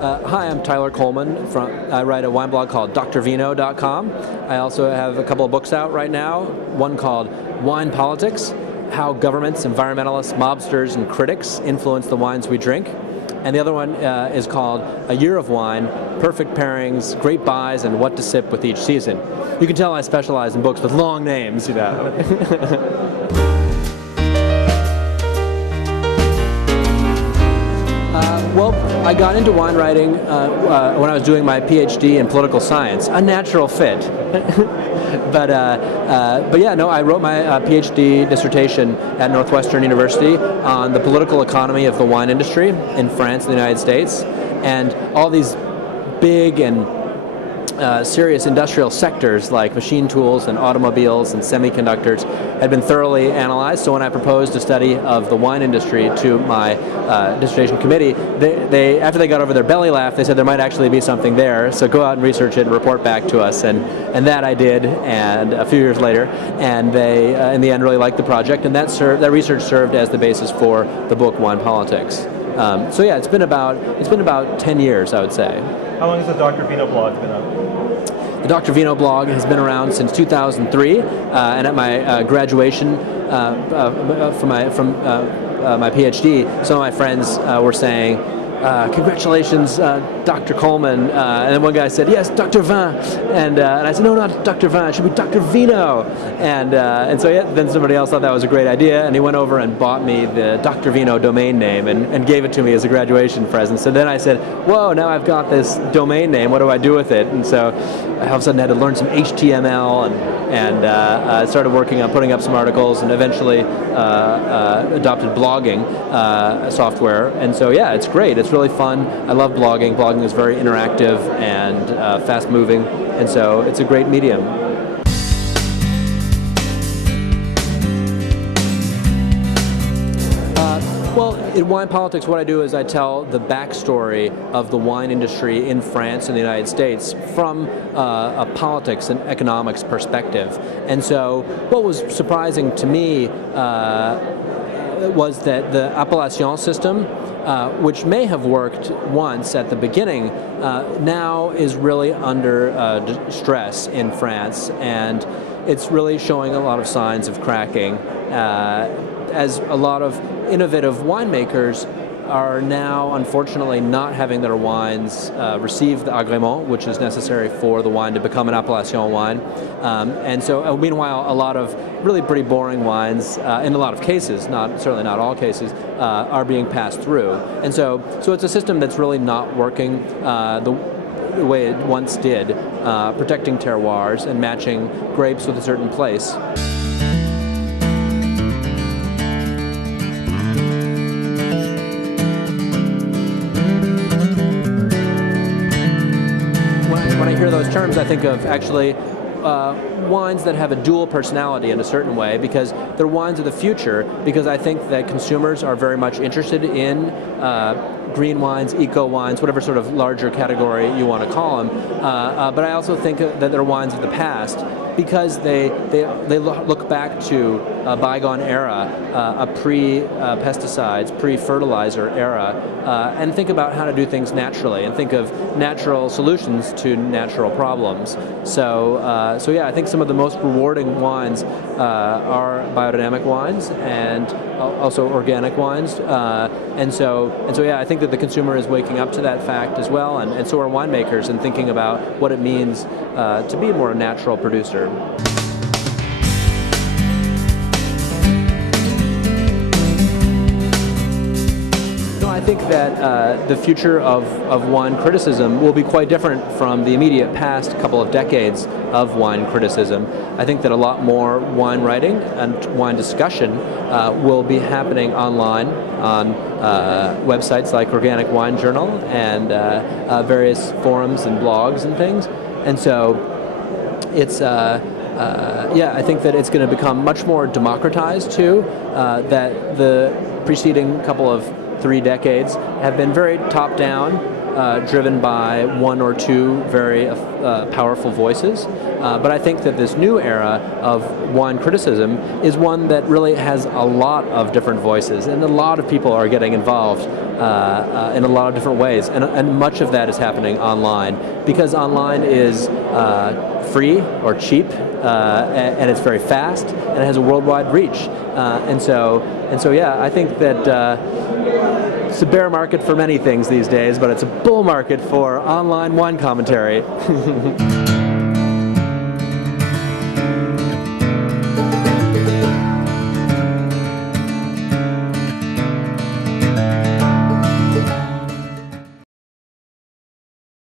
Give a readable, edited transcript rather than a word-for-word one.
Hi, I'm Tyler Colman. I write a wine blog called drvino.com. I also have a couple of books out right now. One called Wine Politics: How Governments, Environmentalists, Mobsters, and Critics Influence the Wines We Drink. And the other one is called A Year of Wine: Perfect Pairings, Great Buys, and What to Sip with Each Season. You can tell I specialize in books with long names, you know. Well, I got into wine writing when I was doing my PhD in political science. A natural fit. But yeah, no, I wrote my PhD dissertation at Northwestern University on the political economy of the wine industry in France and the United States. And all these big and serious industrial sectors like machine tools and automobiles and semiconductors had been thoroughly analyzed. So when I proposed a study of the wine industry to my dissertation committee, they after they got over their belly laugh, they said there might actually be something there. So go out and research it and report back to us. And that I did, and a few years later, and they in the end really liked the project, and that research served as the basis for the book Wine Politics. So yeah, it's been about 10 years, I would say. How long has the Dr. Vino blog been up? The Dr. Vino blog has been around since 2003, and at my graduation from my PhD, some of my friends were saying, congratulations, Dr. Colman. And then one guy said, yes, Dr. Vin. And I said, no, not Dr. Vin, it should be Dr. Vino. And so yeah, then somebody else thought that was a great idea, and he went over and bought me the Dr. Vino domain name and gave it to me as a graduation present. So then I said, whoa, now I've got this domain name, what do I do with it? And so I all of a sudden had to learn some HTML and started working on putting up some articles, and eventually adopted blogging software. And so yeah, it's great. It's really fun. I love blogging. Blogging is very interactive and fast-moving, and so it's a great medium. Well, in Wine Politics, what I do is I tell the backstory of the wine industry in France and the United States from a politics and economics perspective. And so what was surprising to me was that the appellation system, which may have worked once at the beginning, now is really under stress in France, and it's really showing a lot of signs of cracking, as a lot of innovative winemakers are now unfortunately not having their wines receive the agrément, which is necessary for the wine to become an appellation wine. And so meanwhile, a lot of really pretty boring wines, in a lot of cases, certainly not all cases, are being passed through. And so it's a system that's really not working the way it once did, protecting terroirs and matching grapes with a certain place. When I hear those terms, I think of actually wines that have a dual personality in a certain way, because they're wines of the future, because I think that consumers are very much interested in green wines, eco wines, whatever sort of larger category you want to call them. But I also think that they're wines of the past, because they look back to a bygone era, a pre-pesticides, pre-fertilizer era, and think about how to do things naturally, and think of natural solutions to natural problems. So yeah, I think some of the most rewarding wines are biodynamic wines and also organic wines, and so yeah, I think that the consumer is waking up to that fact as well, and so are winemakers, and thinking about what it means to be a more natural producer. I think that the future of wine criticism will be quite different from the immediate past couple of decades of wine criticism. I think that a lot more wine writing and wine discussion will be happening online on websites like Organic Wine Journal and various forums and blogs and things. And so it's yeah, I think that it's going to become much more democratized too, that the preceding couple of 3 decades have been very top-down, driven by one or two very powerful voices. But I think that this new era of wine criticism is one that really has a lot of different voices, and a lot of people are getting involved in a lot of different ways, and much of that is happening online, because online is free or cheap, and it's very fast, and it has a worldwide reach. And so yeah, I think that it's a bear market for many things these days, but it's a bull market for online wine commentary.